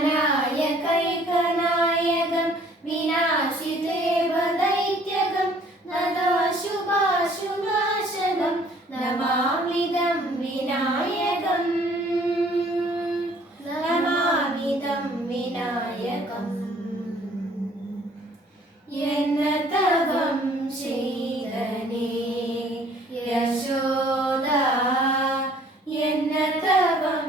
ജ്ഞാനായ കൈകനായകം വിനാശിദേവദൈത്യകം നദാശുഭാശുനാശനം നമാമിതം വിനായകം. നമാമിതം വിനായകം. എന്ന തവം ചെയ്തനേ യശോദ എന്ന തവം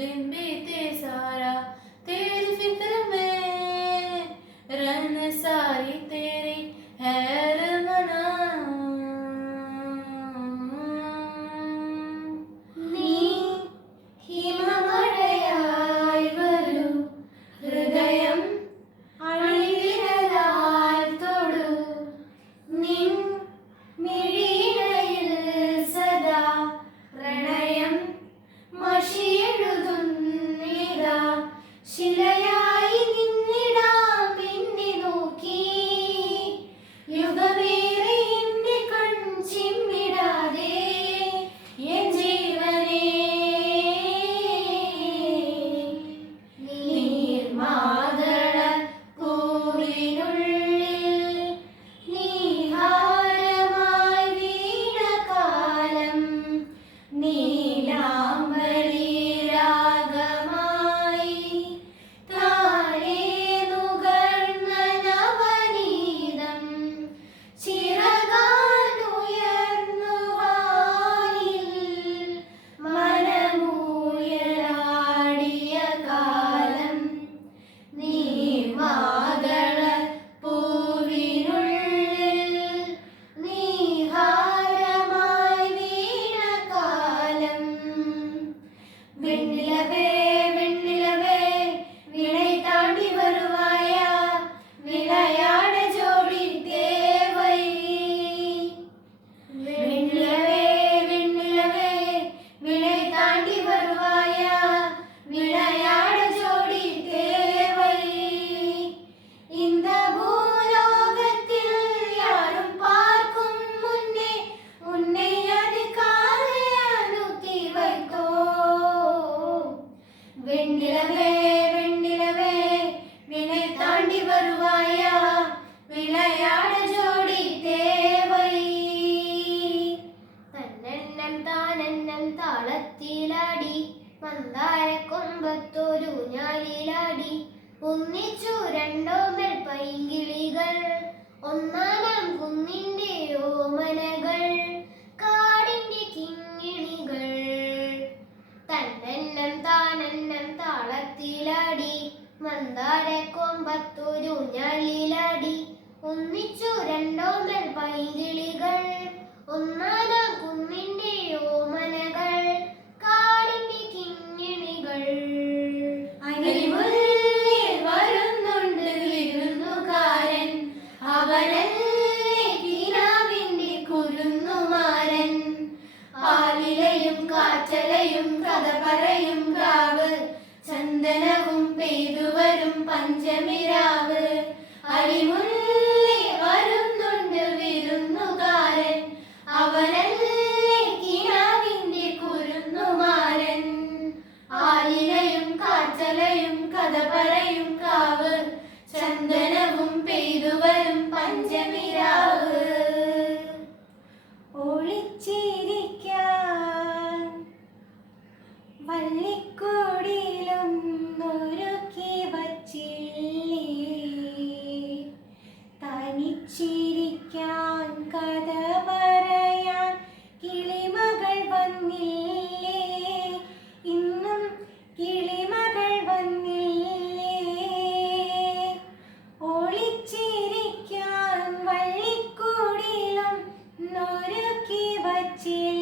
嗯嗯 Ven y la ve. mandaram. മഴവും പെയ്തു വരും പഞ്ചമിരാവ്. അരിമുല്ലേ വരുന്നുണ്ട് വിരുന്നുകാരൻ. അവനല്ലേ കിനാവിന്റെ കുരുന്നുമാരൻ. ആലിലയും കാച്ചലയും കഥ പറയും കാവ്. ചന്ദനവും പെയ്തു വരും പഞ്ചമിരാവ്. ഒളിച്ചിരിക്കാൻ വള്ളിക്കൂ chia